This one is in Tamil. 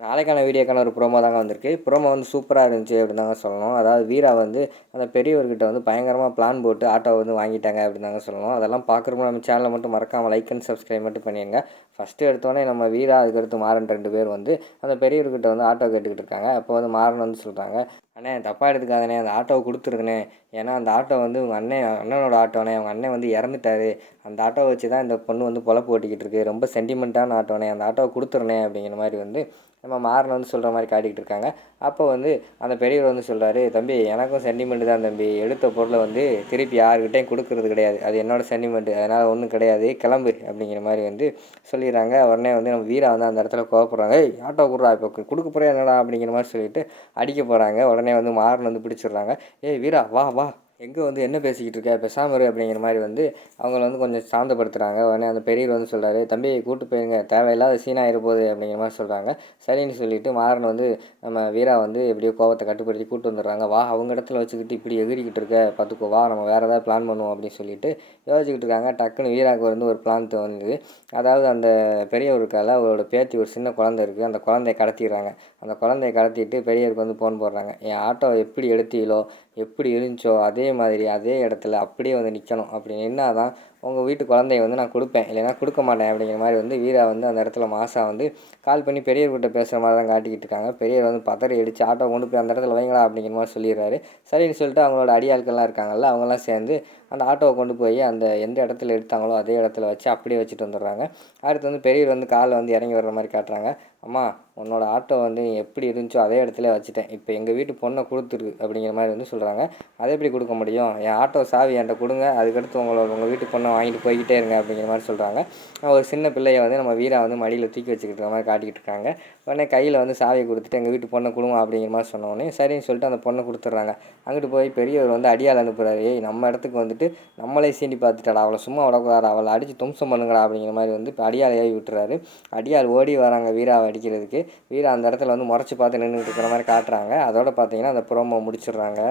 நாளைக்கான வீடியோக்கான ஒரு ப்ரோமோ தாங்க வந்திருக்கு. ப்ரோமோ வந்து சூப்பராக இருந்துச்சு அப்படின்னு தாங்க சொல்லணும். அதாவது வீரா வந்து அந்த பெரியவர்கிட்ட வந்து பயங்கரமாக பிளான் போட்டு ஆட்டோவை வந்து வாங்கிட்டாங்க அப்படின்னு தாங்க சொல்லணும். அதெல்லாம் பார்க்குறப்போ நம்ம சேனலை மட்டும் மறக்காமல் லைக் அண்ட் சப்ஸ்கிரைப் மட்டும் பண்ணிடுங்க. ஃபஸ்ட்டு எடுத்தோடனே நம்ம வீரா அதுக்கடுத்து மாறன் 2 பேர் வந்து அந்த பெரியவர்கிட்ட வந்து ஆட்டோ கேட்டுக்கிட்டு இருக்காங்க. அப்போ வந்து மாறன் வந்து சொல்கிறாங்க, அண்ணே தப்பாக எடுத்துக்காதண்ணே, அந்த ஆட்டோவை கொடுத்துருங்கண்ணே. ஏன்னா அந்த ஆட்டோ வந்து உங்கள் அண்ணனோட ஆட்டோண்ணே, அவங்க அண்ணன் வந்து இறந்துட்டாரு. அந்த ஆட்டோவை வச்சு தான் இந்த பொண்ணு வந்து பொழப்பு ஓட்டிக்கிட்டு இருக்கு. ரொம்ப சென்டிமெண்ட்டான ஆட்டோண்ணே, அந்த ஆட்டோவை கொடுத்துருண்ணே அப்படிங்கிற மாதிரி வந்து நம்ம மாறன் வந்து சொல்கிற மாதிரி காட்டிக்கிட்டு இருக்காங்க. அப்போ வந்து அந்த பெரியவர் வந்து சொல்கிறாரு, தம்பி எனக்கும் சென்டிமெண்ட்டு தான் தம்பி, எடுத்த பொருளை வந்து திருப்பி யாருக்கிட்டையும் கொடுக்கறது கிடையாது, அது என்னோடய சென்டிமெண்ட்டு, அதனால் ஒன்றும் கிடையாது, கிளம்பு அப்படிங்கிற மாதிரி வந்து சொல்லிடுறாங்க. உடனே வந்து நம்ம வீரா வந்து அந்த இடத்துல கோவப்படுறாங்க, ஏய் ஆட்டோ கொடுறா, இப்போ கொடுக்க போறியா என்னடா அப்படிங்கிற மாதிரி சொல்லிட்டு அடிக்க போகிறாங்க. உடனே வந்து மாறன் வந்து பிடிச்சிடுறாங்க, ஏய் வீரா வா வா, எங்கே வந்து என்ன பேசிக்கிட்டு இருக்க, பேசாமல் இரு அப்படிங்கிற மாதிரி வந்து அவங்கள வந்து கொஞ்சம் சாந்தப்படுத்துகிறாங்க. உடனே அந்த பெரியவர் வந்து சொல்கிறாரு, தம்பி கூட்டு போயிருங்க, தேவையில்லாத சீனாக போகுது அப்படிங்கிற மாதிரி சொல்கிறாங்க. சரின்னு சொல்லிவிட்டு மாறன் வந்து நம்ம வீரா வந்து எப்படியோ கோவத்தை கட்டுப்படுத்தி கூப்பிட்டு வந்துடுறாங்க. வா, அவங்க இடத்துல வச்சுக்கிட்டு இப்படி எகிரிக்கிட்டு இருக்க, பார்த்துக்கோ, வா நம்ம வேறு ஏதாவது பிளான் பண்ணுவோம் அப்படின்னு சொல்லிட்டு யோசிச்சுக்கிட்டு இருக்காங்க. டக்குன்னு வீராவுக்கு வந்து ஒரு பிளான் தோணுது. அதாவது அந்த பெரியவர் இருக்கால, அவரோட பேத்தி ஒரு சின்ன குழந்தை இருக்குது, அந்த குழந்தைய கடத்திடுறாங்க. அந்த குழந்தைய கடத்திட்டு பெரியவருக்கு வந்து ஃபோன் போடுறாங்க, என் ஆட்டோ எப்படி எடுத்தீங்களோ எப்படி இருந்துச்சோ அதே மாதிரி அதே இடத்துல அப்படியே வந்து நிற்கணும், அப்படி நின்னால் தான் உங்கள் வீட்டு குழந்தைய வந்து நான் கொடுப்பேன், இல்லைனா கொடுக்க மாட்டேன் அப்படிங்கிற மாதிரி வந்து வீரா வந்து அந்த இடத்துல மாசா வந்து கால் பண்ணி பெரியவர்கிட்ட பேசுகிற மாதிரி தான் காட்டிக்கிட்டு இருக்காங்க. பெரியவர் வந்து பதறி அடித்து ஆட்டோ கொண்டு போய் அந்த இடத்துல வைங்களா அப்படிங்கிற மாதிரி சொல்லிடுறாரு. சரின்னு சொல்லிட்டு அவங்களோட அடியாட்கள்லாம் இருக்காங்கல்ல, அவங்கெல்லாம் சேர்ந்து அந்த ஆட்டோவை கொண்டு போய் அந்த எந்த இடத்துல எடுத்தாங்களோ அதே இடத்துல வச்சு அப்படியே வச்சுட்டு வந்துடுறாங்க. அடுத்து வந்து பெரியவர் வந்து காலில் வந்து இறங்கி வர்ற மாதிரி காட்டுறாங்க. அம்மா, உன்னோட ஆட்டோ வந்து எப்படி இருந்துச்சோ அதே இடத்துல வச்சுட்டேன், இப்போ எங்கள் வீட்டு பொண்ணை கொடுத்துரு அப்படிங்கிற மாதிரி வந்து சொல்கிறாங்க. அதை எப்படி கொடுக்க முடியும், என் ஆட்டோ சாவி என்கிட்ட கொடுங்க, அதுக்கடுத்து உங்கள் வீட்டு பொண்ணை வாங்கிட்டு போய்கிட்டே இருங்க அப்படிங்கிற மாதிரி சொல்கிறாங்க. ஒரு சின்ன பிள்ளையை வந்து நம்ம வீரா வந்து மடியில் தூக்கி வச்சுக்கிட்டு இருக்க மாதிரி காட்டிக்கிட்டு இருக்காங்க. உடனே கையில் வந்து சாவியை கொடுத்துட்டு எங்கள் வீட்டு பொண்ணை கொடுங்க அப்படிங்கிற மாதிரி சொன்னோடனே சரின்னு சொல்லிட்டு அந்த பொண்ணை கொடுத்துட்றாங்க. அங்கிட்டு போய் பெரியவர் வந்து அடியால் அனுப்புகிறாரு, ஏய் நம்ம இடத்துக்கு வந்துட்டு நம்மளே சீண்டி பார்த்துட்டாடா, அவளை சும்மா விடக்கூடாது, அவளை அடித்து தும்சம் பண்ணுங்கடா அப்படிங்கிற மாதிரி வந்து அடியால் ஏவி விட்டுறாரு. அடியால் ஓடி வராங்க வீராவை அடிக்கிறதுக்கு. வீரா அந்த இடத்துல வந்து முறைச்சி பார்த்து நின்றுட்டு இருக்கிற மாதிரி காட்டுறாங்க. அதோட பார்த்தீங்கன்னா அந்த ப்ரோமோ முடிச்சிடுறாங்க.